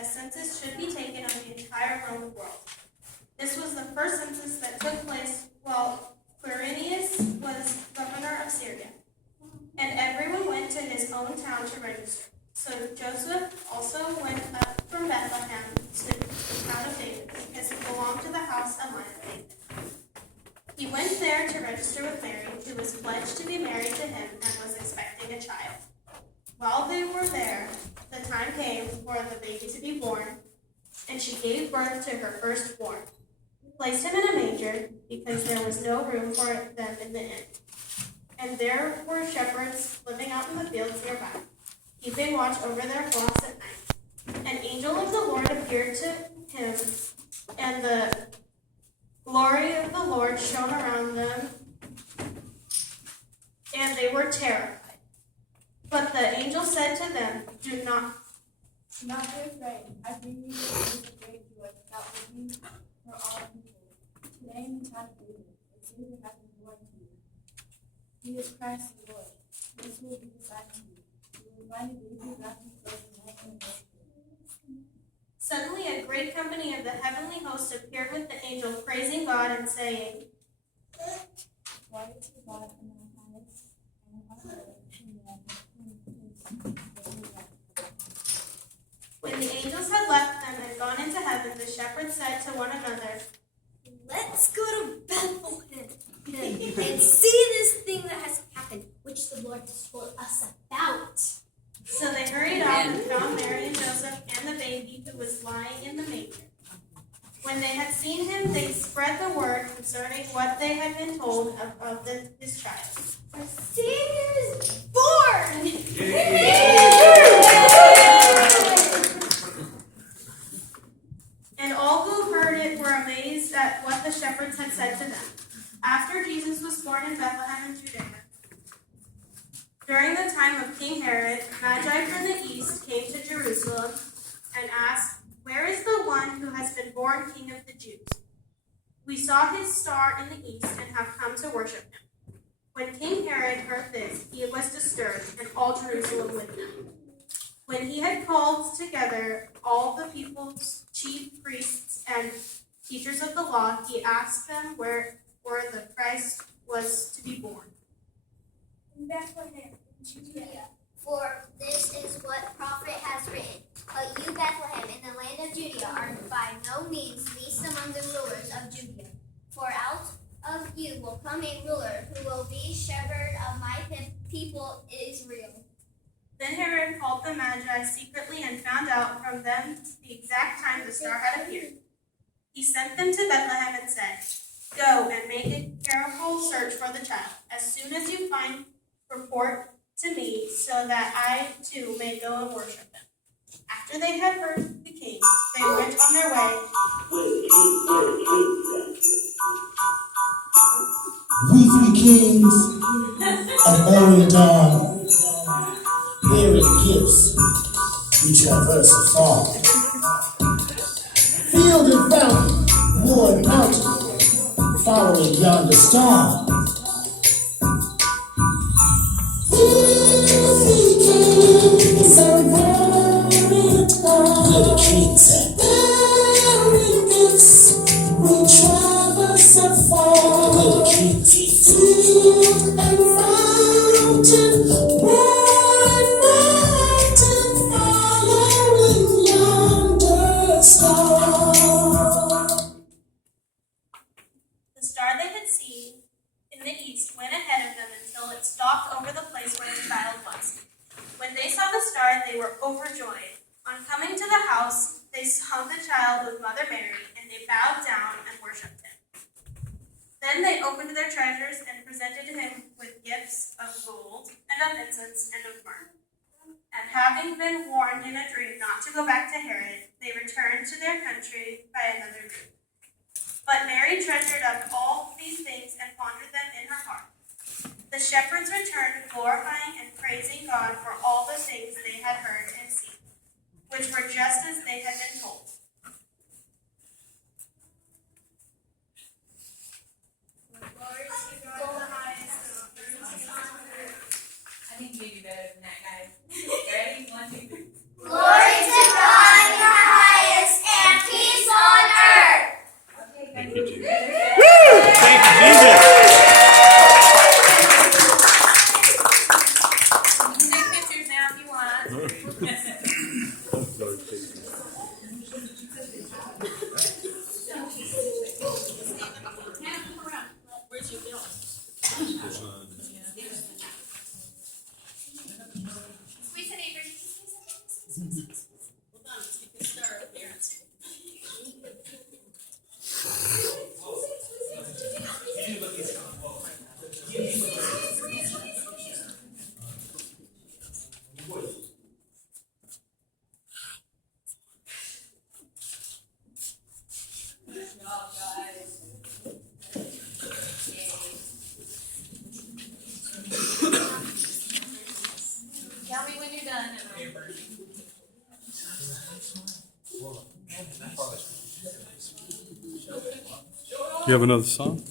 that a census should be taken of the entire Roman world. This was the first census that took place while Quirinius was governor of Syria, and everyone went to his own town to register. So Joseph also went up from Bethlehem to the town of David, because he belonged to the house and line of David. He went there to register with Mary, who was pledged to be married to him and was expecting a child. While they were there, the time came for the baby to be born, and she gave birth to her firstborn. Placed him in a manger, because there was no room for them in the inn. And there were shepherds living out in the fields nearby, keeping watch over their flocks at night. An angel of the Lord appeared to him, and the glory of the Lord shone around them, and they were terrified. But the angel said to them, Do not be afraid. I bring you news of great joy that will be for all people. Today in the town of David, a Savior has been born to you. He is Christ the Lord. This will be the sign to you. You will find a baby wrapped in clothes and lying in a manger. Suddenly a great company of the heavenly host appeared with the angel, praising God and saying, Glory to God in the highest, and on earth When the angels had left them and gone into heaven, the shepherds said to one another, Let's go to Bethlehem and see this thing that has happened, which the Lord has told us about. So they hurried off and found Mary and Joseph and the baby who was lying in the manger. When they had seen him, they spread the word concerning what they had been told of his child. Our Savior is born! And all who heard it were amazed at what the shepherds had said to them. After Jesus was born in Bethlehem in Judea, during the time of King Herod, Magi from the east came to Jerusalem and asked, Where is the one who has been born King of the Jews? We saw his star in the east and have come to worship him. When King Herod heard this, he was disturbed, and all Jerusalem with him. When he had called together all the people's chief priests and teachers of the law, he asked them where the Christ was to be born. In Bethlehem, Judea. For this is what prophet has written. But you, Bethlehem, in the land of Judea, are by no means least among the rulers of Judea. For out of you will come a ruler who will be shepherd of my people Israel. Then Herod called the Magi secretly and found out from them the exact time the star had appeared. He sent them to Bethlehem and said, Go and make a careful search for the child. As soon as you find, report to me, so that I too may go and worship him. After they had heard the king, they went on their way. We three kings of Mary and dawn, bearing gifts, we traverse afar. Field and fountain, moor and mountain, following yonder star. Where the kings at? Bearing gifts, we traverse afar. Where the kings at? Field and fountain, moor and mountain, following yonder star. The star they had seen in the east went ahead of them until it stopped over the place where the child was. When they saw the star, they were overjoyed. On coming to the house, they saw the child with Mother Mary, and they bowed down and worshipped him. Then they opened their treasures and presented him with gifts of gold, and of incense, and of myrrh. And having been warned in a dream not to go back to Herod, they returned to their country by another route. But Mary treasured up all these things and pondered them in her heart. The shepherds returned, glorifying and praising God for all the things they had heard and seen, which were just as they had been told. Glory to God in the highest. I think maybe better than that, guys. Ready? 1, 2, 3. Glory to God in the You have another song?